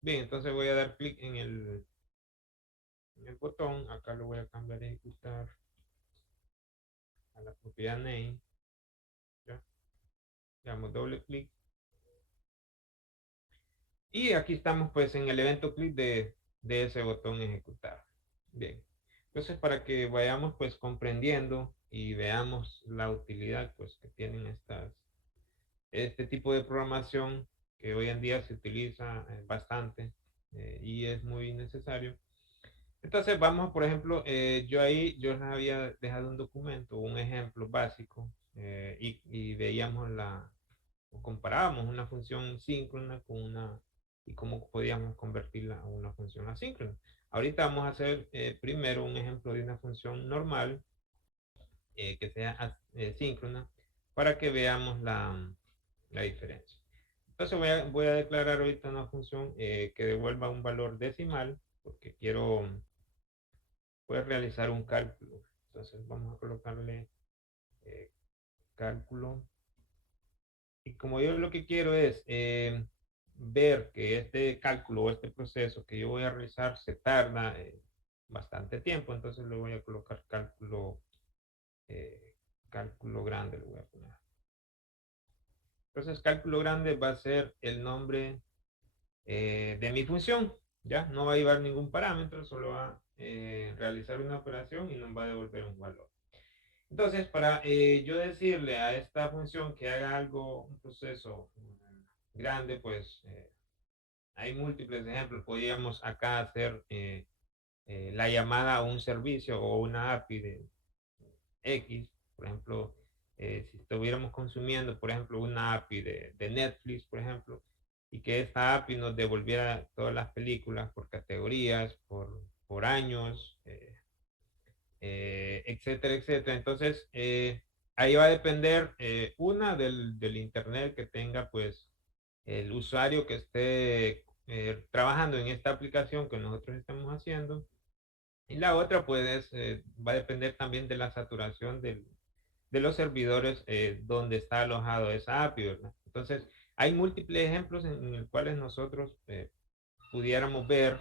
Bien, entonces voy a dar clic en el botón. Acá lo voy a cambiar a ejecutar a la propiedad name. ¿Ya? Le damos doble clic. Y aquí estamos pues en el evento clic de ese botón ejecutar. Bien. Entonces para que vayamos pues comprendiendo y veamos la utilidad pues que tienen este tipo de programación que hoy en día se utiliza bastante y es muy necesario. Entonces vamos, por ejemplo, yo les había dejado un documento, un ejemplo básico y veíamos o comparábamos una función síncrona con y cómo podíamos convertirla a una función asíncrona. Ahorita vamos a hacer primero un ejemplo de una función normal que sea síncrona para que veamos la diferencia. Entonces voy a declarar ahorita una función que devuelva un valor decimal porque quiero pues, realizar un cálculo. Entonces vamos a colocarle eh, cálculo. Y como yo lo que quiero es ver que este cálculo o este proceso que yo voy a realizar se tarda bastante tiempo, entonces le voy a colocar eh, cálculo grande, le voy a poner. Entonces cálculo grande va a ser el nombre de mi función, ¿ya? No va a llevar ningún parámetro, solo va a realizar una operación y nos va a devolver un valor. Entonces, para yo decirle a esta función que haga algo, un proceso grande, pues hay múltiples ejemplos. Podríamos acá hacer la llamada a un servicio o una API de X, por ejemplo, si estuviéramos consumiendo, por ejemplo, una API de Netflix, por ejemplo, y que esta API nos devolviera todas las películas por categorías, por años, etcétera, etcétera. Entonces, ahí va a depender una del internet que tenga pues el usuario que esté trabajando en esta aplicación que nosotros estamos haciendo. Y la otra pues va a depender también de la saturación de los servidores donde está alojado esa API, ¿verdad? Entonces, hay múltiples ejemplos en los cuales nosotros pudiéramos ver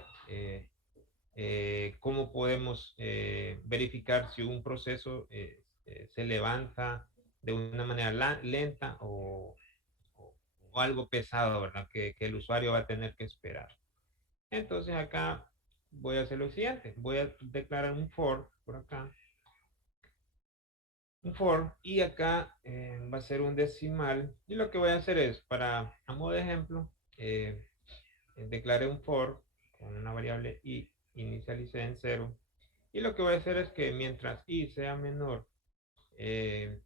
cómo podemos verificar si un proceso se levanta de una manera lenta o algo pesado, ¿verdad? Que el usuario va a tener que esperar. Entonces acá voy a hacer lo siguiente. Voy a declarar un for por acá. Un for y acá va a ser un decimal. Y lo que voy a hacer es, a modo de ejemplo, declaré un for con una variable i, inicialicé en 0. Y lo que voy a hacer es que mientras i sea menor eh,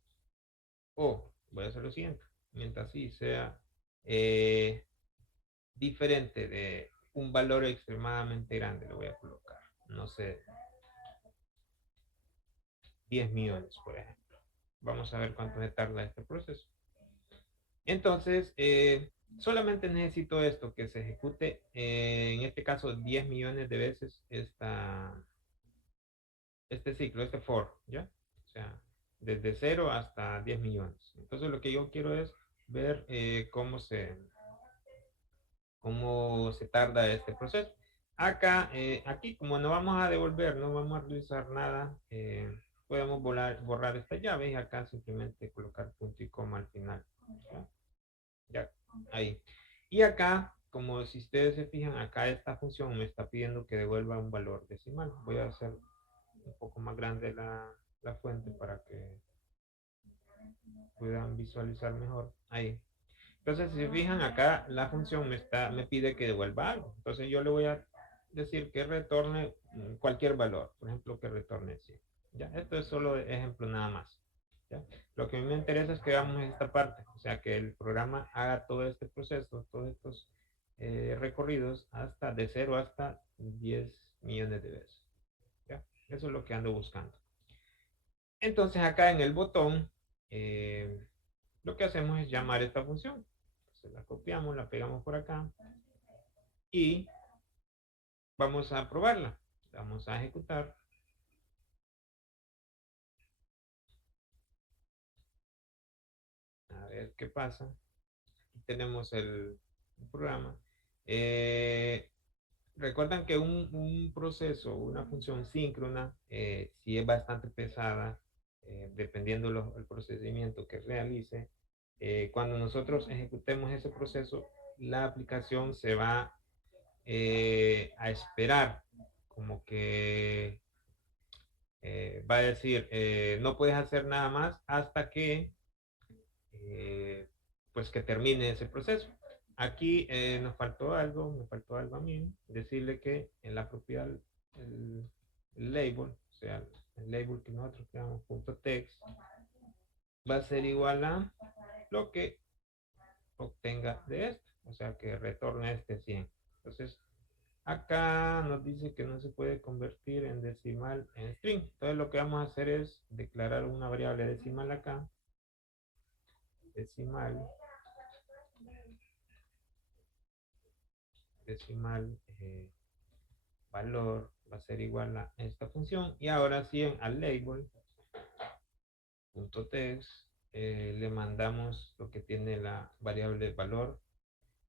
o, voy a hacer lo siguiente, mientras i sea eh, diferente de un valor extremadamente grande, le voy a colocar, no sé, 10 millones, por ejemplo. Vamos a ver cuánto se tarda este proceso. Entonces, solamente necesito esto, que se ejecute, en este caso, 10 millones de veces este ciclo, este for, ¿ya? O sea, desde 0 hasta 10 millones. Entonces, lo que yo quiero es ver cómo se tarda este proceso. Acá, aquí, como no vamos a devolver, no vamos a realizar nada, podemos borrar esta llave y acá simplemente colocar punto y coma al final. ¿Ya? Ya, ahí. Y acá, como si ustedes se fijan, acá esta función me está pidiendo que devuelva un valor decimal. Voy a hacer un poco más grande la fuente para que puedan visualizar mejor. Ahí. Entonces, si se fijan acá, la función me pide que devuelva algo. Entonces, yo le voy a decir que retorne cualquier valor. Por ejemplo, que retorne 100. ¿Ya? Esto es solo ejemplo nada más. ¿Ya? Lo que a mí me interesa es que hagamos esta parte. O sea, que el programa haga todo este proceso, todos estos recorridos hasta de 0 hasta 10 millones de veces. ¿Ya? Eso es lo que ando buscando. Entonces, acá en el botón, eh, lo que hacemos es llamar esta función. Entonces la copiamos, la pegamos por acá y vamos a probarla. Vamos a ejecutar. A ver qué pasa. Aquí tenemos el programa. Recuerdan que un proceso, una función síncrona, si es bastante pesada, dependiendo el procedimiento que realice. Cuando nosotros ejecutemos ese proceso, la aplicación se va a esperar, como que va a decir, no puedes hacer nada más hasta que eh, pues que termine ese proceso. Aquí nos faltó algo, me faltó algo a mí, decirle que en la propiedad el label, o sea, el label que nosotros creamos punto text, va a ser igual a lo que obtenga de esto, o sea, que retorne este 100. Entonces, acá nos dice que no se puede convertir en decimal en string. Entonces, lo que vamos a hacer es declarar una variable decimal acá, decimal decimal valor va a ser igual a esta función. Y ahora sí al label punto text le mandamos lo que tiene la variable valor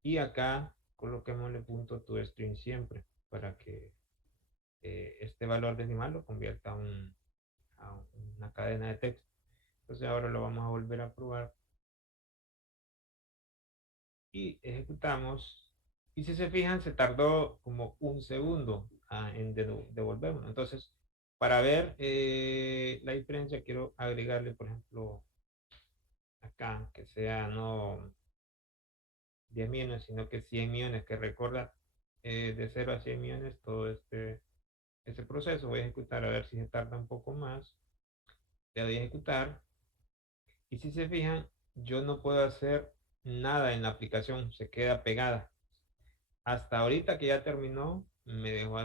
y acá coloquémosle punto toString siempre para que este valor decimal lo convierta a una cadena de texto. Entonces ahora lo vamos a volver a probar y ejecutamos. Y si se fijan, se tardó como un segundo en devolverlo. Entonces, para ver la diferencia, quiero agregarle, por ejemplo, acá, que sea no 10 millones, sino que 100 millones, que recorda de 0 a 100 millones todo este proceso. Voy a ejecutar a ver si se tarda un poco más. Le doy a ejecutar. Y si se fijan, yo no puedo hacer nada en la aplicación, se queda pegada. Hasta ahorita que ya terminó, me dejó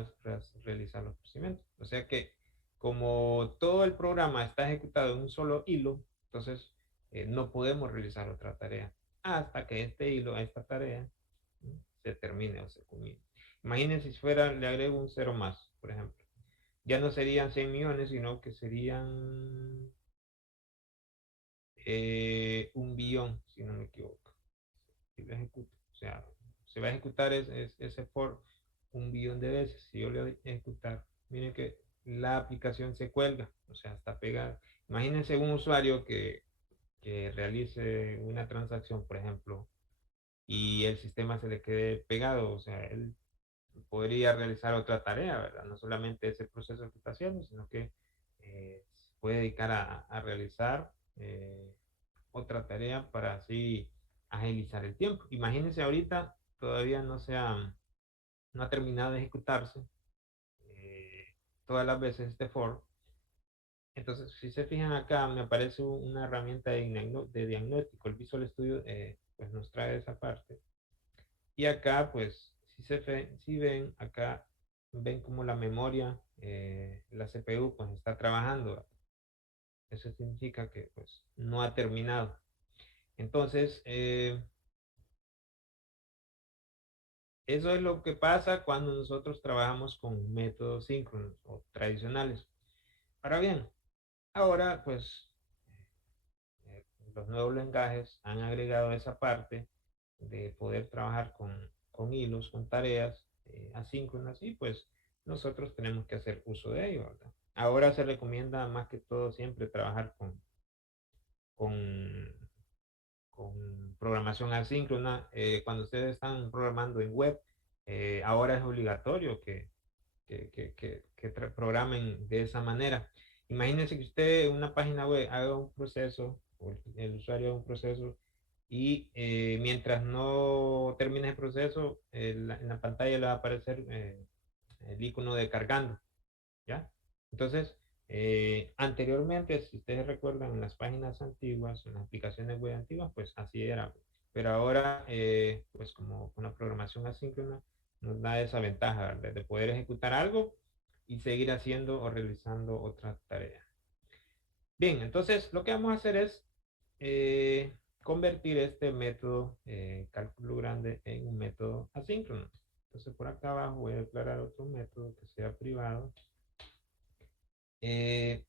realizar los procedimientos. O sea que como todo el programa está ejecutado en un solo hilo, entonces no podemos realizar otra tarea hasta que este hilo, esta tarea, se termine o se culmine. Imagínense si fuera, le agrego un cero más, por ejemplo. Ya no serían 100 millones, sino que serían un billón, si no me equivoco. Si lo ejecuto. O sea, se va a ejecutar ese for un billón de veces. Si yo le doy a ejecutar, miren que la aplicación se cuelga, o sea, está pegada. Imagínense un usuario que realice una transacción, por ejemplo, y el sistema se le quede pegado, o sea, él podría realizar otra tarea, ¿verdad? No solamente ese proceso que está haciendo, sino que se puede dedicar a realizar otra tarea para así agilizar el tiempo. Imagínense ahorita, todavía no ha terminado de ejecutarse eh, todas las veces este for. Entonces, si se fijan acá, me aparece una herramienta de diagnóstico. El Visual Studio pues nos trae esa parte. Y acá, pues, si ven, acá ven como la memoria, la CPU, pues está trabajando. Eso significa que pues no ha terminado. Entonces, eso es lo que pasa cuando nosotros trabajamos con métodos síncronos o tradicionales. Ahora bien, ahora pues eh, los nuevos lenguajes han agregado esa parte de poder trabajar con hilos, con tareas asíncronas y pues nosotros tenemos que hacer uso de ello, ¿verdad? Ahora se recomienda más que todo siempre trabajar con, con programación asíncrona. Cuando ustedes están programando en web, ahora es obligatorio que programen de esa manera. Imagínense que usted en una página web haga un proceso, o el usuario haga un proceso, y mientras no termine el proceso, en la pantalla le va a aparecer el icono de cargando, ¿ya? Entonces, anteriormente, si ustedes recuerdan, en las páginas antiguas, en las aplicaciones web antiguas, pues así era. Pero ahora, pues como con la programación asíncrona, nos da esa ventaja, ¿verdad? De poder ejecutar algo y seguir haciendo o realizando otra tarea. Bien, entonces lo que vamos a hacer es convertir este método cálculo grande en un método asíncrono. Entonces por acá abajo voy a declarar otro método que sea privado. Eh,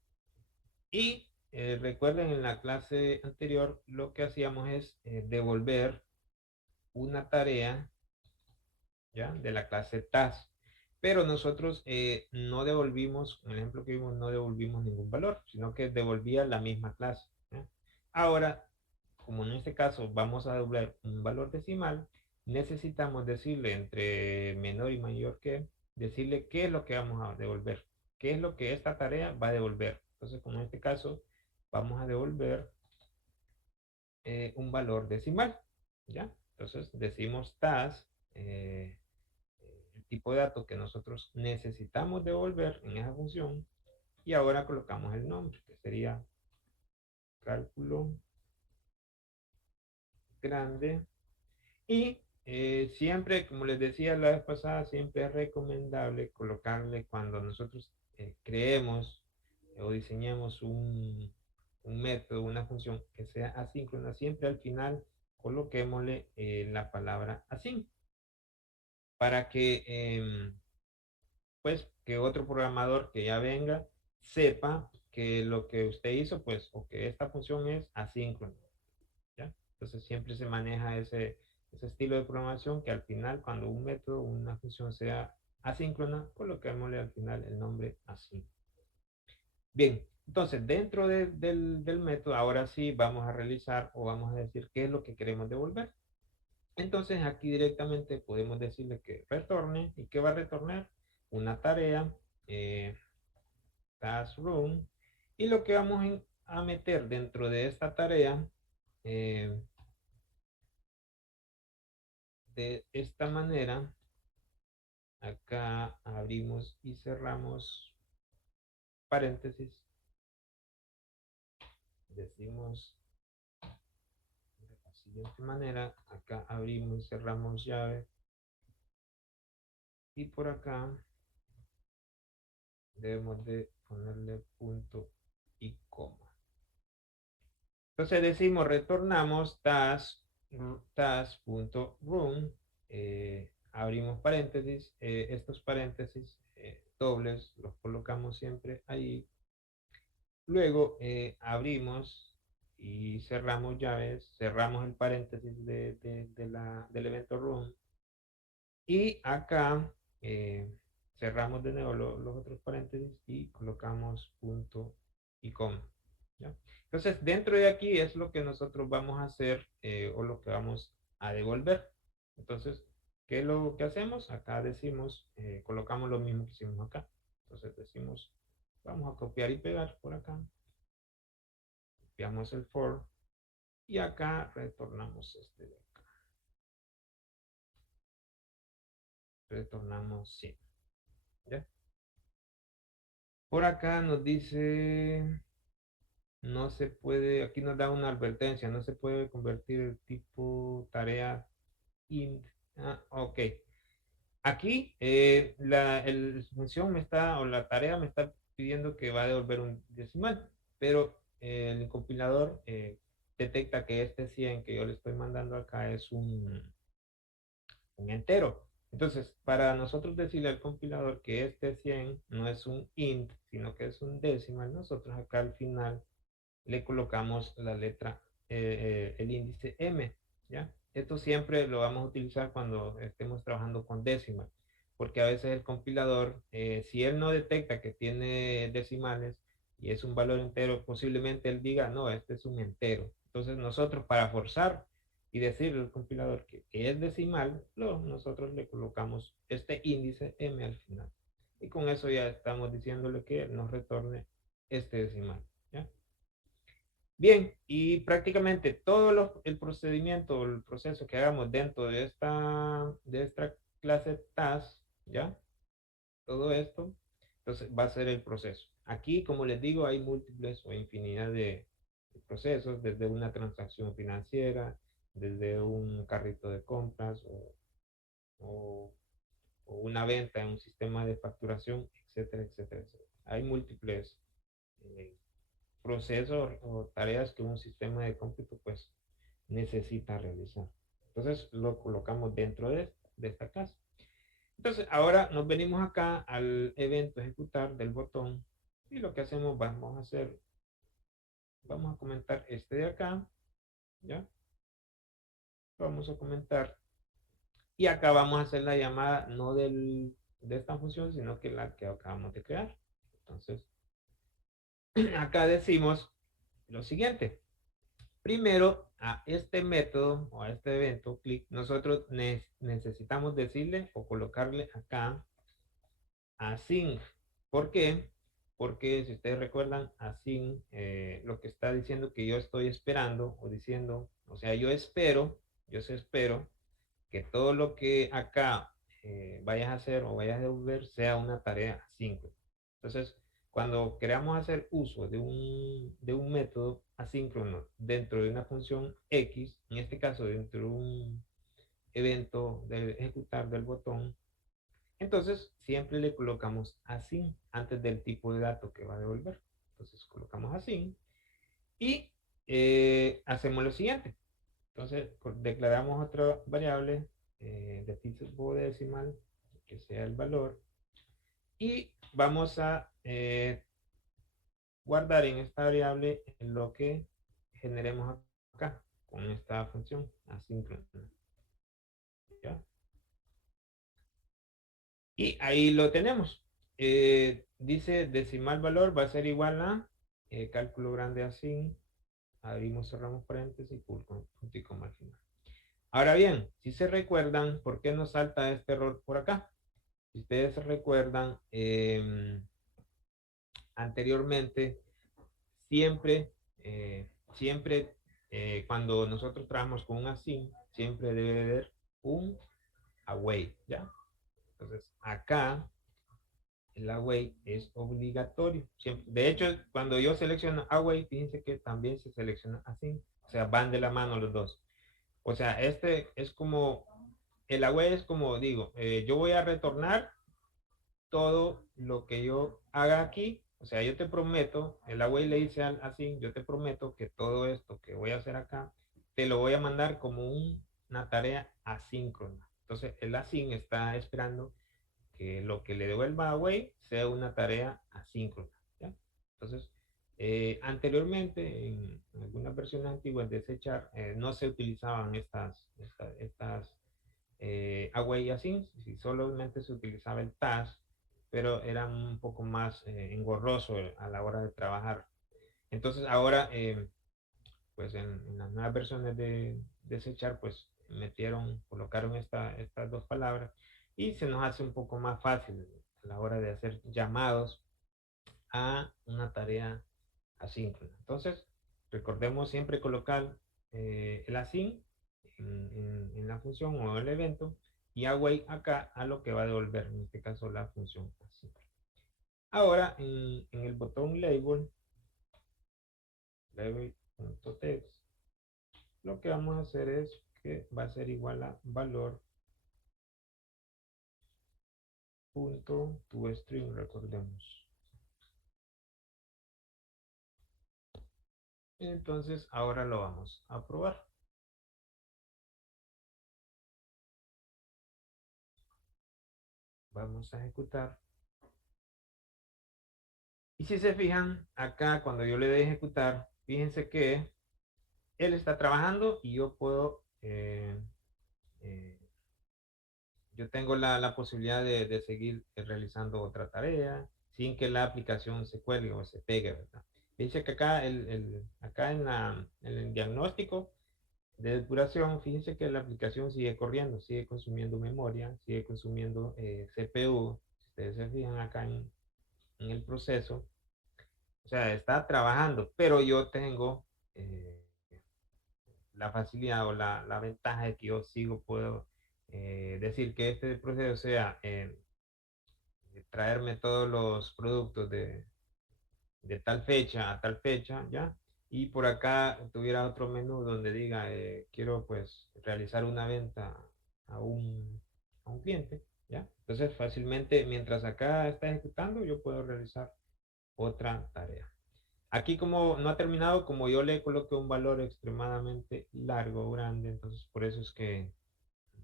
y recuerden en la clase anterior lo que hacíamos es devolver una tarea ¿ya? De la clase task. Pero nosotros no devolvimos, en el ejemplo que vimos, no devolvimos ningún valor, sino que devolvía la misma clase. ¿Ya? Ahora, como en este caso vamos a devolver un valor decimal, necesitamos decirle entre menor y mayor que, decirle qué es lo que vamos a devolver, qué es lo que esta tarea va a devolver. Entonces, como en este caso, vamos a devolver un valor decimal, ¿ya? Entonces, decimos task, el tipo de datos que nosotros necesitamos devolver en esa función, y ahora colocamos el nombre, que sería cálculo grande. Y siempre, como les decía la vez pasada, siempre es recomendable colocarle cuando nosotros creemos o diseñemos un método, una función que sea asíncrona, siempre al final coloquémosle la palabra async para que pues que otro programador que ya venga sepa que lo que usted hizo, pues, o que esta función es asíncrona, ¿ya? Entonces siempre se maneja ese estilo de programación que al final, cuando un método o una función sea asíncrona, coloquémosle al final el nombre así. Bien, entonces dentro del método, ahora sí vamos a realizar o vamos a decir qué es lo que queremos devolver. Entonces aquí directamente podemos decirle que retorne. ¿Y qué va a retornar? Una tarea, task room. Y lo que vamos a meter dentro de esta tarea, eh, de esta manera, acá abrimos y cerramos paréntesis, decimos de la siguiente manera, acá abrimos y cerramos llave, y por acá debemos de ponerle punto y coma. Entonces decimos, retornamos task.run, abrimos paréntesis, estos paréntesis dobles los colocamos siempre ahí. Luego abrimos y cerramos llaves, cerramos el paréntesis del evento run, y acá cerramos de nuevo los otros paréntesis y colocamos punto y coma. ¿Ya? Entonces, dentro de aquí es lo que nosotros vamos a hacer o lo que vamos a devolver. Entonces, ¿qué es lo que hacemos? Acá decimos, colocamos lo mismo que hicimos acá. Entonces decimos, vamos a copiar y pegar por acá. Copiamos el for y acá retornamos este de acá. Retornamos 100. ¿Ya? Por acá nos dice, no se puede, aquí nos da una advertencia, no se puede convertir el tipo tarea int. Ah, ok. Aquí la función me está, o la tarea me está pidiendo que va a devolver un decimal, pero el compilador detecta que este 100 que yo le estoy mandando acá es un entero. Entonces, para nosotros decirle al compilador que este 100 no es un int, sino que es un decimal, nosotros acá al final le colocamos la letra, el índice M, ¿ya? Esto siempre lo vamos a utilizar cuando estemos trabajando con décimas, porque a veces el compilador, si él no detecta que tiene decimales y es un valor entero, posiblemente él diga, no, este es un entero. Entonces nosotros, para forzar y decirle al compilador que es decimal, nosotros le colocamos este índice M al final. Y con eso ya estamos diciéndole que nos retorne este decimal, ¿ya? Bien, y prácticamente todo el procedimiento, el proceso que hagamos dentro de esta clase task, ¿ya? Todo esto, entonces va a ser el proceso. Aquí, como les digo, hay múltiples o infinidad de procesos, desde una transacción financiera, desde un carrito de compras o- o una venta en un sistema de facturación, etcétera, etcétera, etcétera. Hay múltiples eh, procesos o tareas que un sistema de cómputo pues necesita realizar. Entonces lo colocamos dentro de esta clase. Entonces ahora nos venimos acá al evento ejecutar del botón, y lo que hacemos, vamos a comentar este de acá, ¿ya? Vamos a comentar Y acá vamos a hacer la llamada no de esta función, sino que la que acabamos de crear. Entonces, acá decimos lo siguiente. Primero, a este método o a este evento, click, nosotros necesitamos decirle o colocarle acá async. ¿Por qué? Porque si ustedes recuerdan, async lo que está diciendo que yo estoy esperando o diciendo, o sea, yo espero que todo lo que acá vayas a hacer o vayas a devolver sea una tarea asíncrona. Entonces, cuando queramos hacer uso de un método asíncrono dentro de una función X, en este caso dentro de un evento de ejecutar del botón, entonces siempre le colocamos async antes del tipo de dato que va a devolver. Entonces colocamos async y hacemos lo siguiente. Entonces declaramos otra variable de tipo decimal que sea el valor y vamos a guardar en esta variable lo que generemos acá con esta función asíncrona. ¿Ya? Y ahí lo tenemos. Dice decimal valor va a ser igual a cálculo grande así, abrimos, cerramos paréntesis, punto y coma al final. Ahora bien, si se recuerdan, ¿por qué nos salta este error por acá? Si ustedes se recuerdan, anteriormente, siempre, siempre cuando nosotros trabajamos con un async, siempre debe haber un await, ¿ya? Entonces, acá el await es obligatorio. Siempre. De hecho, cuando yo selecciono await, fíjense que también se selecciona async. O sea, van de la mano los dos. O sea, este es como, el await es como digo, yo voy a retornar todo lo que yo haga aquí. O sea, yo te prometo, el await le dice así, yo te prometo que todo esto que voy a hacer acá, te lo voy a mandar como una tarea asíncrona. Entonces, el async está esperando que lo que le devuelva a await sea una tarea asíncrona. ¿Ya? Entonces, anteriormente, en algunas versiones antiguas de Sechar, no se utilizaban estas await async, si solamente se utilizaba el task, pero era un poco más engorroso a la hora de trabajar. Entonces ahora, pues en las nuevas versiones de Sechar, pues colocaron estas dos palabras y se nos hace un poco más fácil a la hora de hacer llamados a una tarea asíncrona. Entonces, recordemos siempre colocar el async en la función o el evento y await acá a lo que va a devolver, en este caso la función asíncrona. Ahora, en el botón label.text, lo que vamos a hacer es que va a ser igual a valor punto to string, recordemos. Entonces, ahora lo vamos a probar. Vamos a ejecutar. Y si se fijan, acá cuando yo le doy a ejecutar, fíjense que él está trabajando y yo puedo, yo tengo la posibilidad de seguir realizando otra tarea sin que la aplicación se cuelgue o se pegue, ¿verdad? Dice que acá, acá en el diagnóstico de depuración, fíjense que la aplicación sigue corriendo, sigue consumiendo memoria, sigue consumiendo CPU. Si ustedes se fijan acá en el proceso, o sea, está trabajando, pero yo tengo la facilidad o la ventaja de que yo sigo, puedo decir que este proceso sea traerme todos los productos de tal fecha a tal fecha, ¿ya? Y por acá tuviera otro menú donde diga, quiero pues realizar una venta a a un cliente, ¿ya? Entonces fácilmente, mientras acá está ejecutando, yo puedo realizar otra tarea. Aquí como no ha terminado, como yo le coloqué un valor extremadamente largo, grande, entonces por eso es que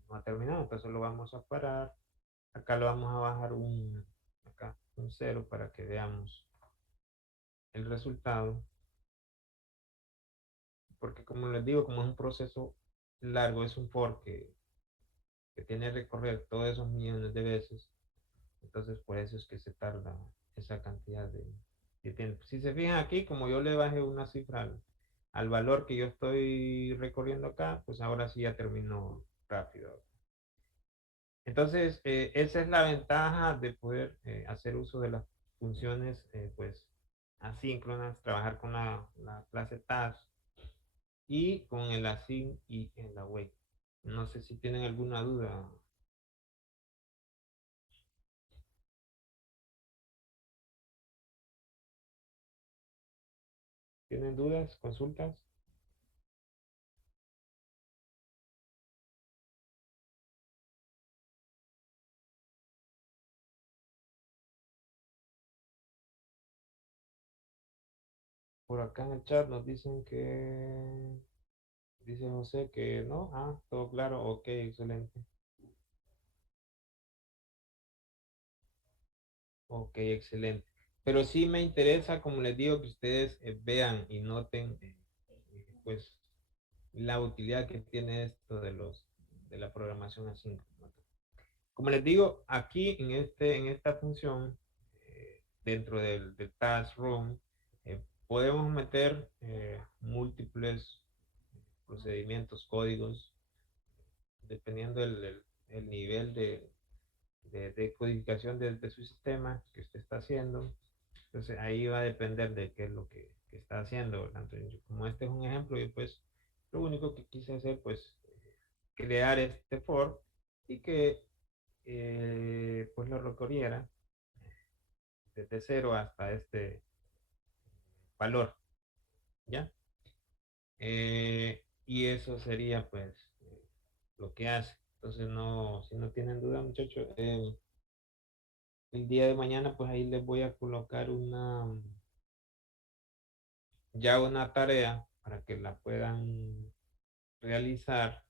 no ha terminado. Entonces lo vamos a parar. Acá lo vamos a bajar acá, un cero para que veamos el resultado. Porque como les digo, como es un proceso largo, es un for que tiene que recorrer todos esos millones de veces. Entonces, por eso es que se tarda esa cantidad de tiempo. Si se fijan aquí, como yo le bajé una cifra al valor que yo estoy recorriendo acá, pues ahora sí ya terminó rápido. Entonces, esa es la ventaja de poder hacer uso de las funciones, pues, asíncronas, trabajar con la clase task y con el async y en la wait. No sé si tienen alguna duda. ¿Tienen dudas? ¿Consultas? Por acá en el chat nos dicen que, dice José que no. Ah, todo claro. Ok, excelente. Ok, excelente. Pero sí me interesa, como les digo, que ustedes vean y noten, pues, la utilidad que tiene esto de la programación asíncrona. Como les digo, aquí en esta función, dentro del task room, podemos meter múltiples procedimientos, códigos, dependiendo el nivel de codificación de su sistema que usted está haciendo. Entonces ahí va a depender de qué es lo que está haciendo. Entonces, como este es un ejemplo, yo pues lo único que quise hacer pues crear este for y que pues lo recorriera desde cero hasta este valor, ¿ya? Y eso sería pues lo que hace. Entonces no, si no tienen duda muchachos, el día de mañana pues ahí les voy a colocar ya una tarea para que la puedan realizar.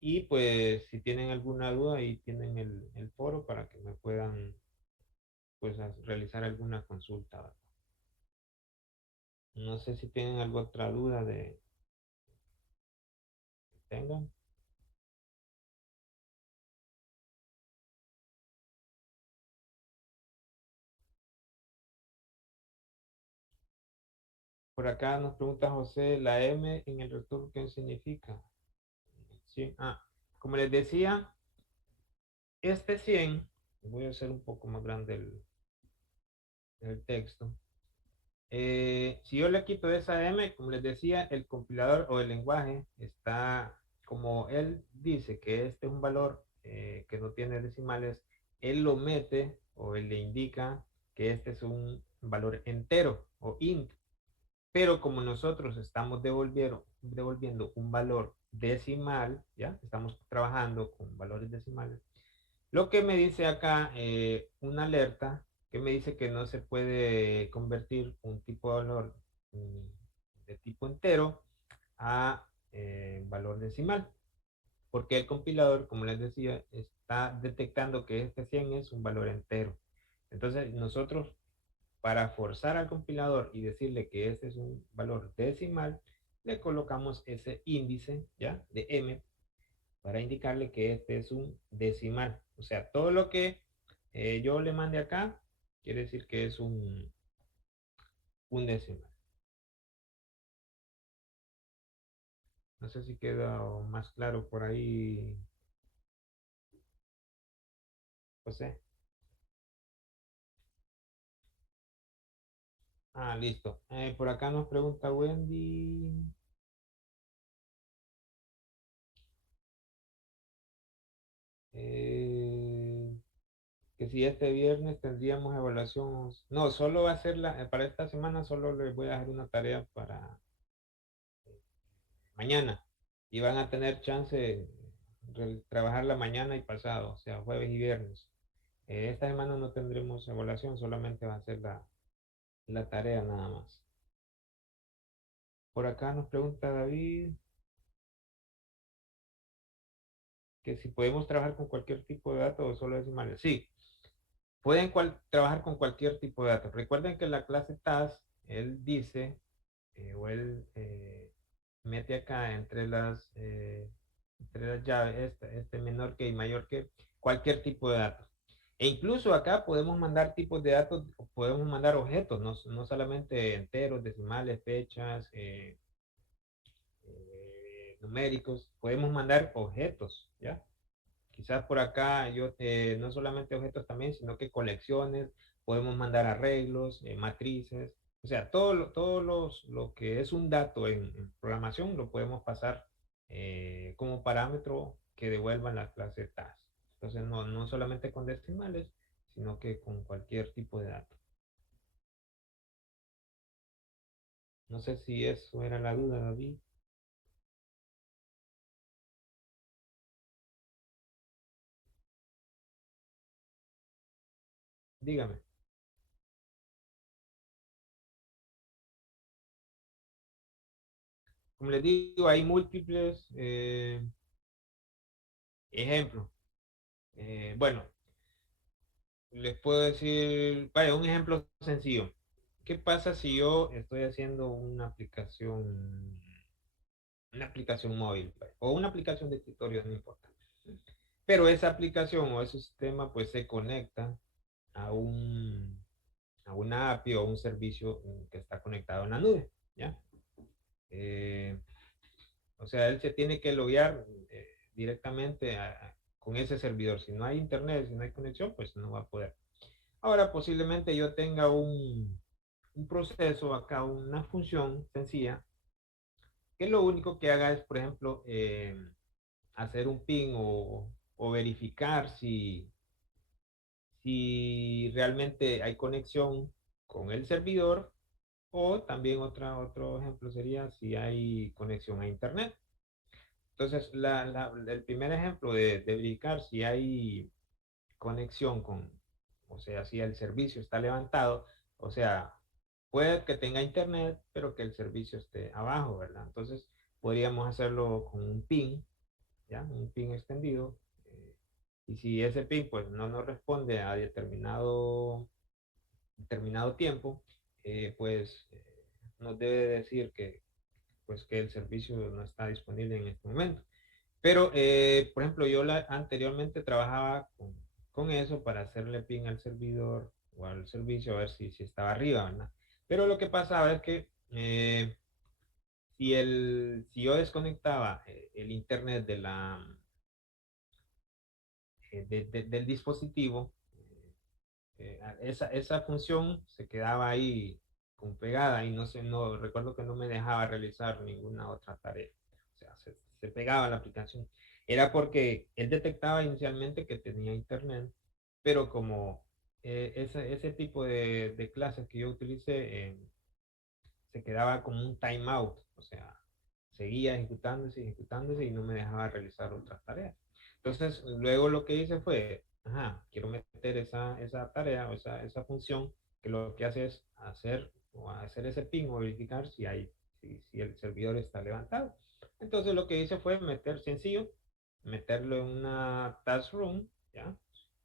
Y pues si tienen alguna duda, ahí tienen el foro para que me puedan pues realizar alguna consulta, ¿verdad? No sé si tienen alguna otra duda de que tengan. Por acá nos pregunta José, la M en el retorno, ¿qué significa? Sí, como les decía, este 100 voy a hacer un poco más grande el texto. Si yo le quito esa M, como les decía, el compilador o el lenguaje está, como él dice que este es un valor que no tiene decimales, él lo mete o él le indica que este es un valor entero o int. Pero como nosotros estamos devolviendo un valor decimal, ¿ya? Estamos trabajando con valores decimales. Lo que me dice acá una alerta que me dice que no se puede convertir un tipo de valor de tipo entero a valor decimal, porque el compilador, como les decía, está detectando que este 100 es un valor entero. Entonces nosotros, para forzar al compilador y decirle que este es un valor decimal, le colocamos ese índice, ¿ya? De m para indicarle que este es un decimal. O sea, todo lo que yo le mande acá quiere decir que es un decimal. No sé si queda más claro por ahí, José. Listo. Por acá nos pregunta Wendy. eh, que si este viernes tendríamos evaluación. No, solo va a ser para esta semana, solo les voy a dejar una tarea para mañana. Y van a tener chance de trabajar la mañana y pasado, o sea, jueves y viernes. Esta semana no tendremos evaluación, solamente va a ser la tarea nada más. Por acá nos pregunta David que si podemos trabajar con cualquier tipo de datos o solo decimales. Sí, pueden trabajar con cualquier tipo de datos. Recuerden que la clase task, él dice, o él mete acá entre las entre las llaves, este menor que y mayor que cualquier tipo de datos. E incluso acá podemos mandar tipos de datos, podemos mandar objetos, no solamente enteros, decimales, fechas, numéricos, podemos mandar objetos, ¿ya? Quizás por acá yo, no solamente objetos también, sino que colecciones, podemos mandar arreglos, matrices, o sea, lo que es un dato en programación lo podemos pasar como parámetro que devuelvan la clase task. Entonces, no solamente con decimales, sino que con cualquier tipo de dato. No sé si eso era la duda, David. Dígame. Como les digo, hay múltiples ejemplos. Bueno, les puedo decir, vaya, un ejemplo sencillo. ¿Qué pasa si yo estoy haciendo una aplicación móvil, vaya, o una aplicación de escritorio, no importa? Pero esa aplicación o ese sistema pues se conecta a a una API o un servicio que está conectado en la nube, ¿ya? Eh, o sea, él se tiene que loguear directamente con ese servidor. Si no hay internet, si no hay conexión, pues no va a poder. Ahora posiblemente yo tenga un proceso acá, una función sencilla, que lo único que haga es, por ejemplo, hacer un ping o verificar si realmente hay conexión con el servidor, o también otro ejemplo sería si hay conexión a internet. Entonces, el primer ejemplo de verificar si hay conexión o sea, si el servicio está levantado, o sea, puede que tenga internet, pero que el servicio esté abajo, ¿verdad? Entonces, podríamos hacerlo con un ping, ¿ya? Un ping extendido. Y si ese ping, pues, no nos responde a determinado tiempo, pues, nos debe decir que el servicio no está disponible en este momento. Pero, por ejemplo, anteriormente trabajaba con eso para hacerle ping al servidor o al servicio a ver si estaba arriba, ¿verdad? Pero lo que pasaba es que si yo desconectaba el internet del dispositivo, esa función se quedaba ahí como pegada y no recuerdo que no me dejaba realizar ninguna otra tarea. O sea, se pegaba la aplicación. Era porque él detectaba inicialmente que tenía internet, pero como ese tipo de clases que yo utilicé se quedaba como un timeout, o sea, seguía ejecutándose y no me dejaba realizar otras tareas. Entonces, luego lo que hice fue, ajá, quiero meter esa tarea o esa función que lo que hace es hacer ese ping o verificar si el servidor está levantado. Entonces, lo que hice fue sencillo, meterlo en una task room, ¿ya?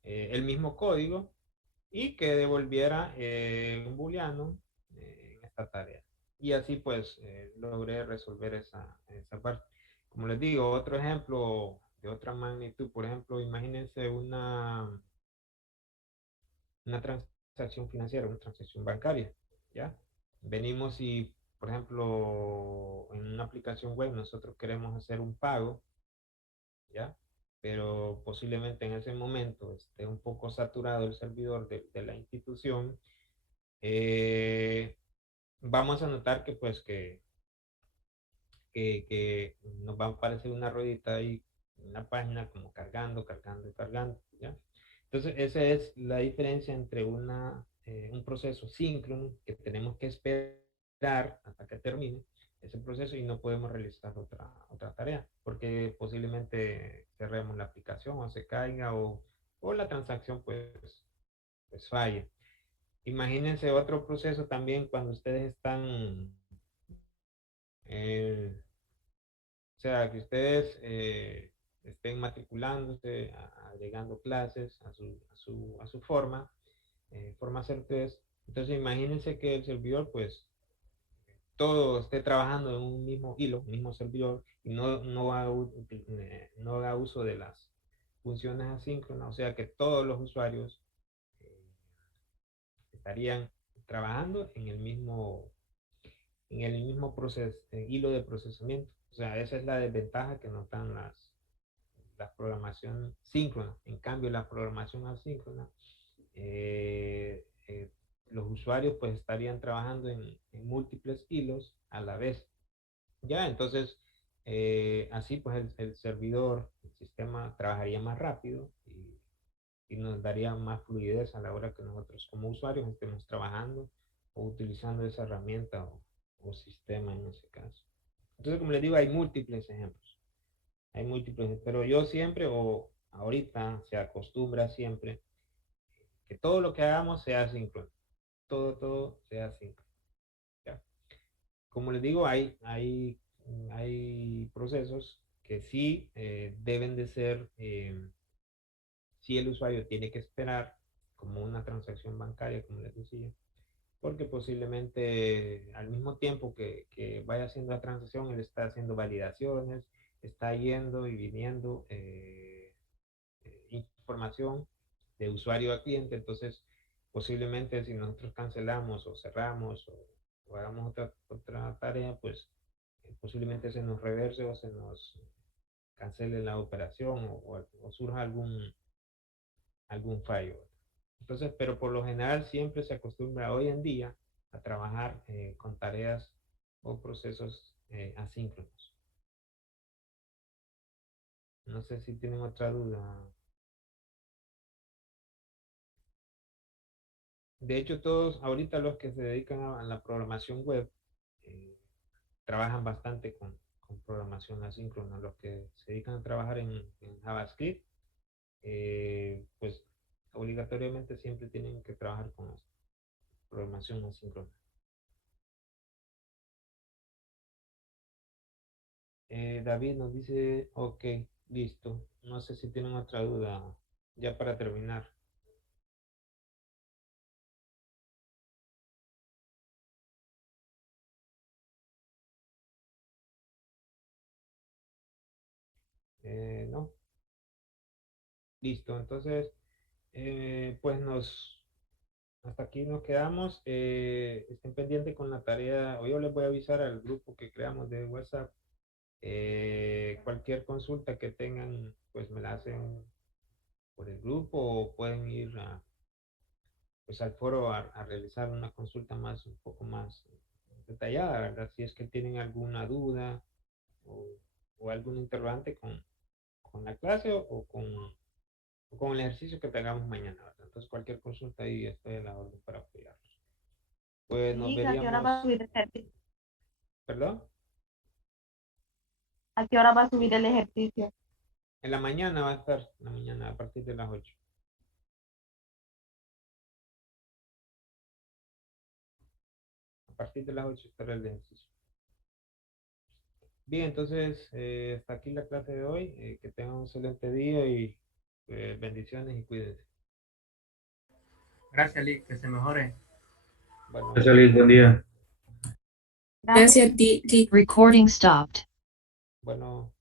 El mismo código y que devolviera un booleano en esta tarea. Y así pues logré resolver esa parte. Como les digo, otro ejemplo de otra magnitud, por ejemplo, imagínense una transacción financiera, una transacción bancaria, ¿ya? Venimos y, por ejemplo, en una aplicación web nosotros queremos hacer un pago, ¿ya? Pero posiblemente en ese momento esté un poco saturado el servidor de la institución. Vamos a notar que pues que nos va a aparecer una ruedita ahí en la página como cargando, cargando y cargando, ¿ya? Entonces esa es la diferencia entre un proceso síncrono que tenemos que esperar hasta que termine ese proceso y no podemos realizar otra tarea porque posiblemente cerremos la aplicación o se caiga o la transacción pues falle. Imagínense otro proceso también cuando ustedes están, eh, o sea, que ustedes estén matriculándose, agregando clases a su forma, forma hacer test. Entonces imagínense que el servidor pues todo esté trabajando en un mismo hilo, un mismo servidor, y no haga uso de las funciones asíncronas, o sea que todos los usuarios eh, estarían trabajando en el mismo hilo de procesamiento. O sea, esa es la desventaja que nos dan las programación síncrona. En cambio, la programación asíncrona, eh, eh, los usuarios pues estarían trabajando en múltiples hilos a la vez. Ya, entonces, así pues el servidor, el sistema trabajaría más rápido y nos daría más fluidez a la hora que nosotros como usuarios estemos trabajando o utilizando esa herramienta o sistema en ese caso. Entonces, como les digo, hay múltiples ejemplos. Hay múltiples, pero yo siempre o ahorita se acostumbra siempre que todo lo que hagamos sea síncrono. Todo sea síncrono. ¿Ya? Como les digo, hay procesos que sí deben de ser, si el usuario tiene que esperar, como una transacción bancaria, como les decía, porque posiblemente al mismo tiempo que vaya haciendo la transacción, él está haciendo validaciones, está yendo y viniendo información de usuario a cliente, entonces posiblemente si nosotros cancelamos o cerramos o hagamos otra tarea, pues posiblemente se nos reverse o se nos cancele la operación o surja algún fallo. Entonces, pero por lo general siempre se acostumbra hoy en día a trabajar con tareas o procesos asíncronos. No sé si tienen otra duda. De hecho, todos ahorita los que se dedican a la programación web eh, trabajan bastante con programación asíncrona. Los que se dedican a trabajar en JavaScript, pues obligatoriamente siempre tienen que trabajar con programación asíncrona. David nos dice, ok, listo. No sé si tienen otra duda ya para terminar. No, listo. Entonces, pues hasta aquí nos quedamos. Estén pendientes con la tarea. O yo les voy a avisar al grupo que creamos de WhatsApp. Cualquier consulta que tengan, pues me la hacen por el grupo o pueden ir pues al foro a realizar una consulta un poco más detallada, ¿verdad? Si es que tienen alguna duda o, o algún interrogante con la clase o con el ejercicio que tengamos mañana, ¿verdad? Entonces cualquier consulta ahí estoy a la orden para apoyarlos. Pues nos Sí, ¿a qué hora va a veríamos, subir el ejercicio? perdón, ¿A qué hora va a subir el ejercicio? en la mañana va a estar, en la mañana a partir de las 8. A partir de las 8 estará el ejercicio. Bien, entonces hasta aquí la clase de hoy. Que tengan un excelente día y bendiciones y cuídense. Gracias, Lick, que se mejore. Bueno, Gracias, Liz, buen día. Gracias. Gracias, Recording stopped. bueno.